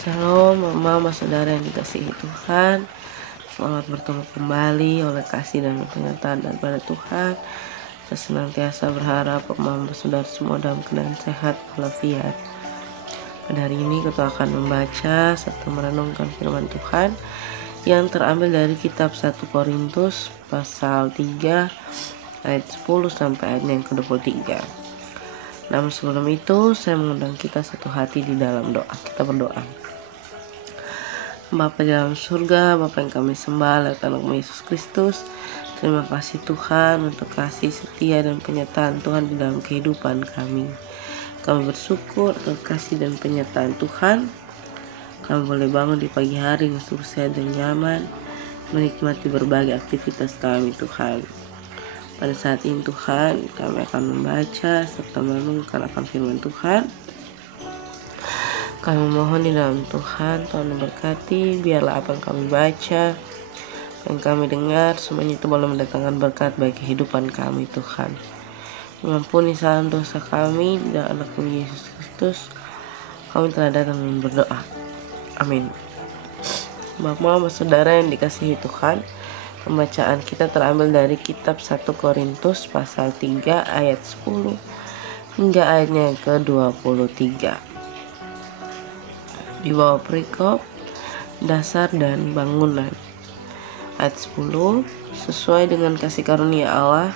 Shalom mama saudara yang dikasihi Tuhan. Selamat bertemu kembali oleh kasih dan penyertaan daripada Tuhan. Saya senantiasa berharap mama saudara semua dalam keadaan sehat walafiat. Pada hari ini kita akan membaca serta merenungkan firman Tuhan yang terambil dari kitab 1 Korintus pasal 3 ayat 10 sampai ayat yang ke-23. Namun sebelum itu saya mengundang kita satu hati di dalam doa. Kita berdoa. Bapa di dalam surga, Bapa yang kami sembah lewat anak-Mu Yesus Kristus, terima kasih Tuhan untuk kasih setia dan penyertaan Tuhan di dalam kehidupan kami. Kami bersyukur atas kasih dan penyertaan Tuhan. Kami boleh bangun di pagi hari untuk sehat dan nyaman, menikmati berbagai aktivitas kami Tuhan. Pada saat ini Tuhan, kami akan membaca serta merenungkan akan firman Tuhan. Kami mohon di dalam Tuhan memberkati, biarlah apa yang kami baca, yang kami dengar, semuanya itu boleh mendatangkan berkat bagi kehidupan kami Tuhan. Mengampuni salah dosa kami dan anak-Mu Yesus Kristus, kami telah datang dan berdoa. Amin. Bapak saudara yang dikasihi Tuhan, pembacaan kita terambil dari kitab 1 Korintus pasal 3 ayat 10 hingga ayatnya ke-23. Di bawah perikop dasar dan bangunan. Ayat 10, sesuai dengan kasih karunia Allah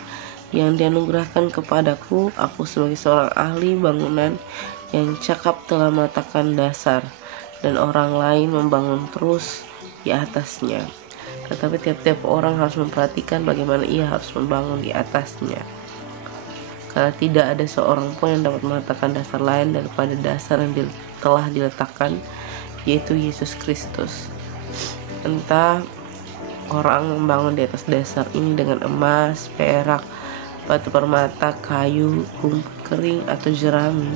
yang dianugerahkan kepadaku, aku sebagai seorang ahli bangunan yang cakap telah meletakkan dasar, dan orang lain membangun terus di atasnya. Tetapi tiap-tiap orang harus memperhatikan bagaimana ia harus membangun di atasnya. Karena tidak ada seorang pun yang dapat meletakkan dasar lain daripada dasar yang telah diletakkan, yaitu Yesus Kristus. Entah orang membangun di atas dasar ini dengan emas, perak, batu permata, kayu, rumput kering, atau jerami,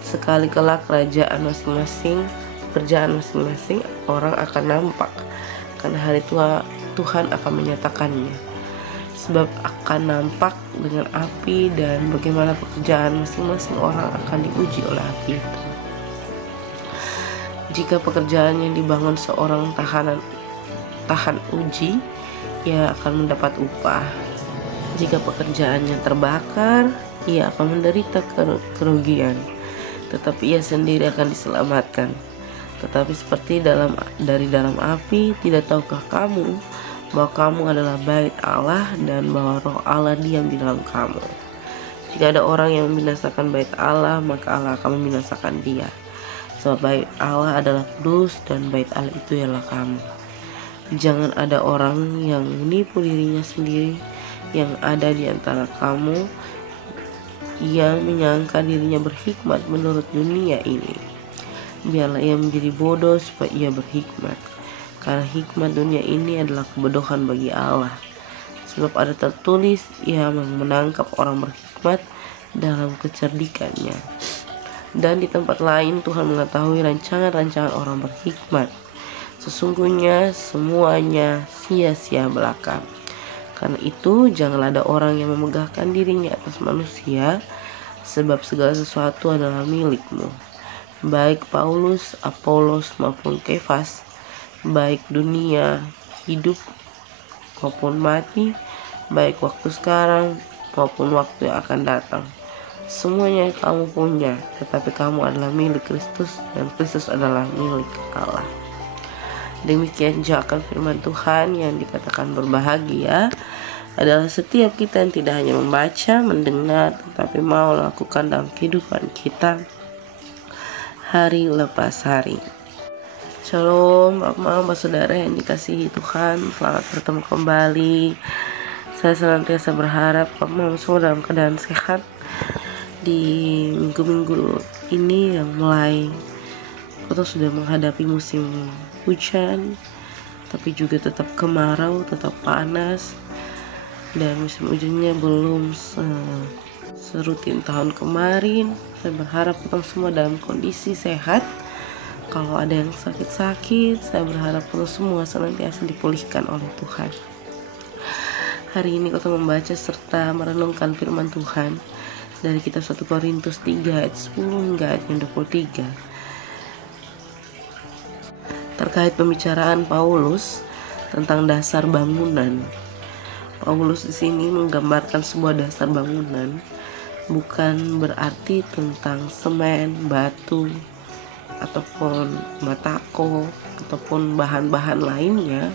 sekali kelak kerajaan masing-masing, pekerjaan masing-masing orang akan nampak, karena hari tua Tuhan akan menyatakannya. Sebab akan nampak dengan api, dan bagaimana pekerjaan masing-masing orang akan diuji oleh api itu. Jika pekerjaan yang dibangun seorang tahan uji, ia akan mendapat upah. Jika pekerjaannya terbakar, ia akan menderita kerugian, tetapi ia sendiri akan diselamatkan. Tetapi seperti dari dalam api, tidak tahukah kamu bahwa kamu adalah bait Allah dan bahwa roh Allah diam di dalam kamu? Jika ada orang yang membinasakan bait Allah, maka Allah akan membinasakan dia. Sebab bait Allah adalah kudus dan bait Allah itu ialah kamu. Jangan ada orang yang menipu dirinya sendiri yang ada di antara kamu, yang menyangka dirinya berhikmat menurut dunia ini. Biarlah ia menjadi bodoh supaya ia berhikmat. Karena hikmat dunia ini adalah kebodohan bagi Allah. Sebab ada tertulis, ia menangkap orang berhikmat dalam kecerdikannya. Dan di tempat lain Tuhan mengetahui rancangan-rancangan orang berhikmat. Sesungguhnya semuanya sia-sia belaka. Karena itu janganlah ada orang yang memegahkan dirinya atas manusia, sebab segala sesuatu adalah milikmu. Baik Paulus, Apolos maupun Kefas, baik dunia hidup maupun mati, baik waktu sekarang maupun waktu yang akan datang, semuanya kamu punya, tetapi kamu adalah milik Kristus dan Kristus adalah milik Allah. Demikian juga firman Tuhan yang dikatakan berbahagia adalah setiap kita yang tidak hanya membaca, mendengar, tetapi mau lakukan dalam kehidupan kita hari lepas hari. Shalom, Bapak saudara yang dikasihi Tuhan, selamat bertemu kembali. Saya senantiasa berharap Bapak semua dalam keadaan sehat di minggu-minggu ini yang mulai kita sudah menghadapi musim hujan, tapi juga tetap kemarau, tetap panas, dan musim hujannya belum serutin tahun kemarin. Saya berharap kita semua dalam kondisi sehat. Kalau ada yang sakit-sakit, saya berharap kita semua senantiasa dipulihkan oleh Tuhan. Hari ini kita membaca serta merenungkan firman Tuhan dari kitab 1 Korintus 3 ayat 10 hingga ayat 23. terkait pembicaraan Paulus tentang dasar bangunan. Paulus di sini menggambarkan sebuah dasar bangunan, bukan berarti tentang semen, batu, ataupun batako, ataupun bahan-bahan lainnya,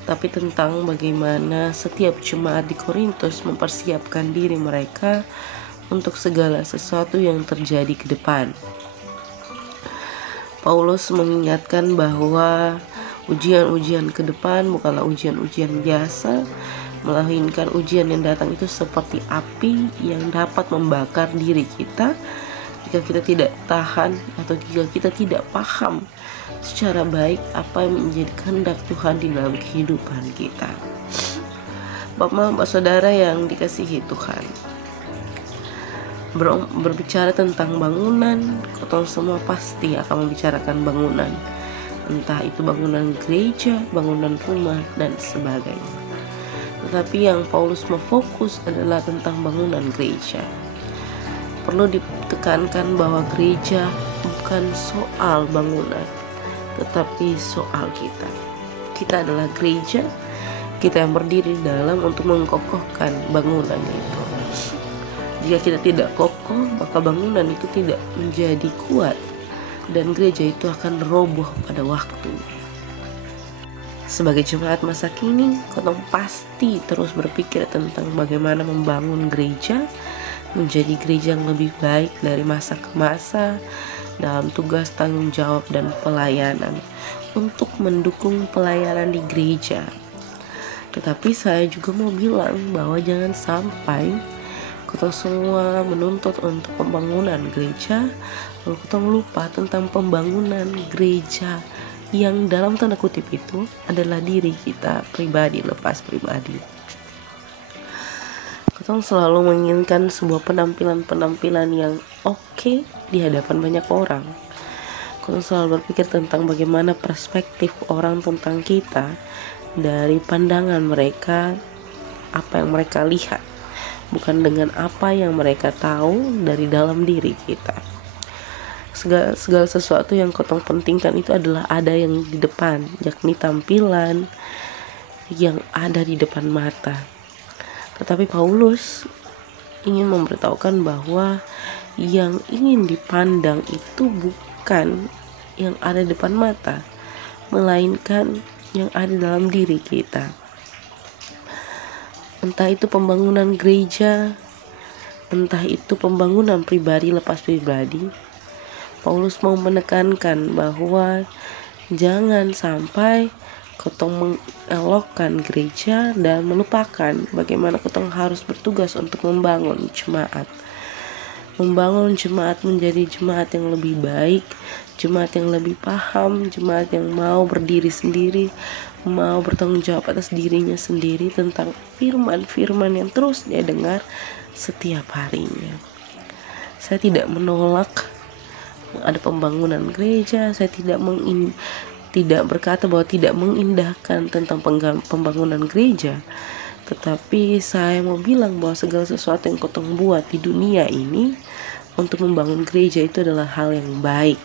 tetapi tentang bagaimana setiap jemaat di Korintus mempersiapkan diri mereka untuk segala sesuatu yang terjadi ke depan. Paulus mengingatkan bahwa ujian-ujian ke depan bukanlah ujian-ujian biasa, melainkan ujian yang datang itu seperti api yang dapat membakar diri kita jika kita tidak tahan atau jika kita tidak paham secara baik apa yang menjadi kehendak Tuhan di dalam kehidupan kita. Bapak saudara yang dikasihi Tuhan, berbicara tentang bangunan, kita semua pasti akan membicarakan bangunan, entah itu bangunan gereja, bangunan rumah, dan sebagainya. Tetapi yang Paulus memfokus adalah tentang bangunan gereja. Perlu ditekankan bahwa gereja bukan soal bangunan, tetapi soal kita. Kita adalah gereja, kita yang berdiri dalam untuk mengkokohkan bangunan itu. Jika kita tidak kokoh, maka bangunan itu tidak menjadi kuat, dan gereja itu akan roboh pada waktu. Sebagai jemaat masa kini, kita pasti terus berpikir tentang bagaimana membangun gereja menjadi gereja yang lebih baik dari masa ke masa dalam tugas tanggung jawab dan pelayanan untuk mendukung pelayanan di gereja. Tetapi saya juga mau bilang bahwa jangan sampai kita semua menuntut untuk pembangunan gereja, lalu kita lupa tentang pembangunan gereja yang dalam tanda kutip itu adalah diri kita pribadi, lepas pribadi. Kita selalu menginginkan sebuah penampilan yang oke di hadapan banyak orang. Kita selalu berpikir tentang bagaimana perspektif orang tentang kita dari pandangan mereka, apa yang mereka lihat, bukan dengan apa yang mereka tahu dari dalam diri kita. Segala sesuatu yang kotong pentingkan itu adalah ada yang di depan, yakni tampilan yang ada di depan mata. Tetapi Paulus ingin memberitahukan bahwa yang ingin dipandang itu bukan yang ada di depan mata, melainkan yang ada dalam diri kita. Entah itu pembangunan gereja, entah itu pembangunan pribadi lepas pribadi, Paulus mau menekankan bahwa jangan sampai ketong mengelokkan gereja dan melupakan bagaimana ketong harus bertugas untuk membangun jemaat. Membangun jemaat menjadi jemaat yang lebih baik, jemaat yang lebih paham, jemaat yang mau berdiri sendiri, mau bertanggung jawab atas dirinya sendiri tentang firman-firman yang terus dia dengar setiap harinya. Saya tidak menolak ada pembangunan gereja, saya tidak berkata bahwa tidak mengindahkan tentang pembangunan gereja, tetapi saya mau bilang bahwa segala sesuatu yang kotong buat di dunia ini untuk membangun gereja itu adalah hal yang baik.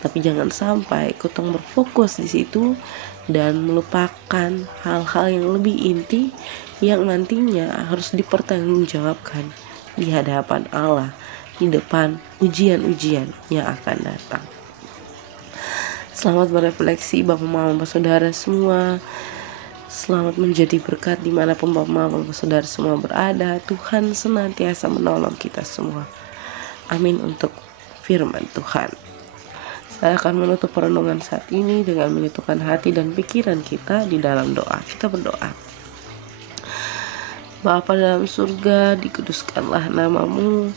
Tapi jangan sampai kotong berfokus di situ dan melupakan hal-hal yang lebih inti yang nantinya harus dipertanggungjawabkan di hadapan Allah, di depan ujian-ujian yang akan datang. Selamat berefleksi Bapak Mama Saudara semua. Selamat menjadi berkat dimanapun Bapak Mama Saudara semua berada. Tuhan senantiasa menolong kita semua. Amin untuk firman Tuhan. Saya akan menutup perenungan saat ini dengan menyatukan hati dan pikiran kita di dalam doa. Kita berdoa. Bapa dalam surga, dikuduskanlah namamu.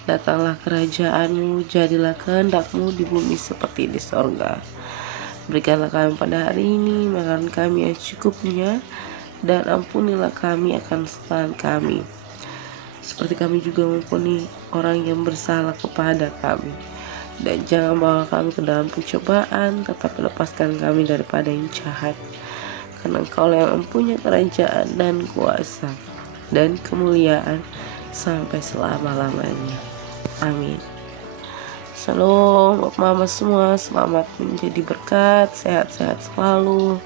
Datanglah kerajaanmu, jadilah kehendak-Mu di bumi seperti di sorga. Berikanlah kami pada hari ini makan kami yang cukupnya, dan ampunilah kami akan kesalahan kami, seperti kami juga mengampuni orang yang bersalah kepada kami. Dan jangan bawa kami ke dalam pencobaan, tetapi lepaskan kami daripada yang jahat. Karena Engkau yang mempunyai kerajaan dan kuasa dan kemuliaan sampai selama-lamanya. Amin. Shalom buat mama semua, selamat menjadi berkat, sehat-sehat selalu.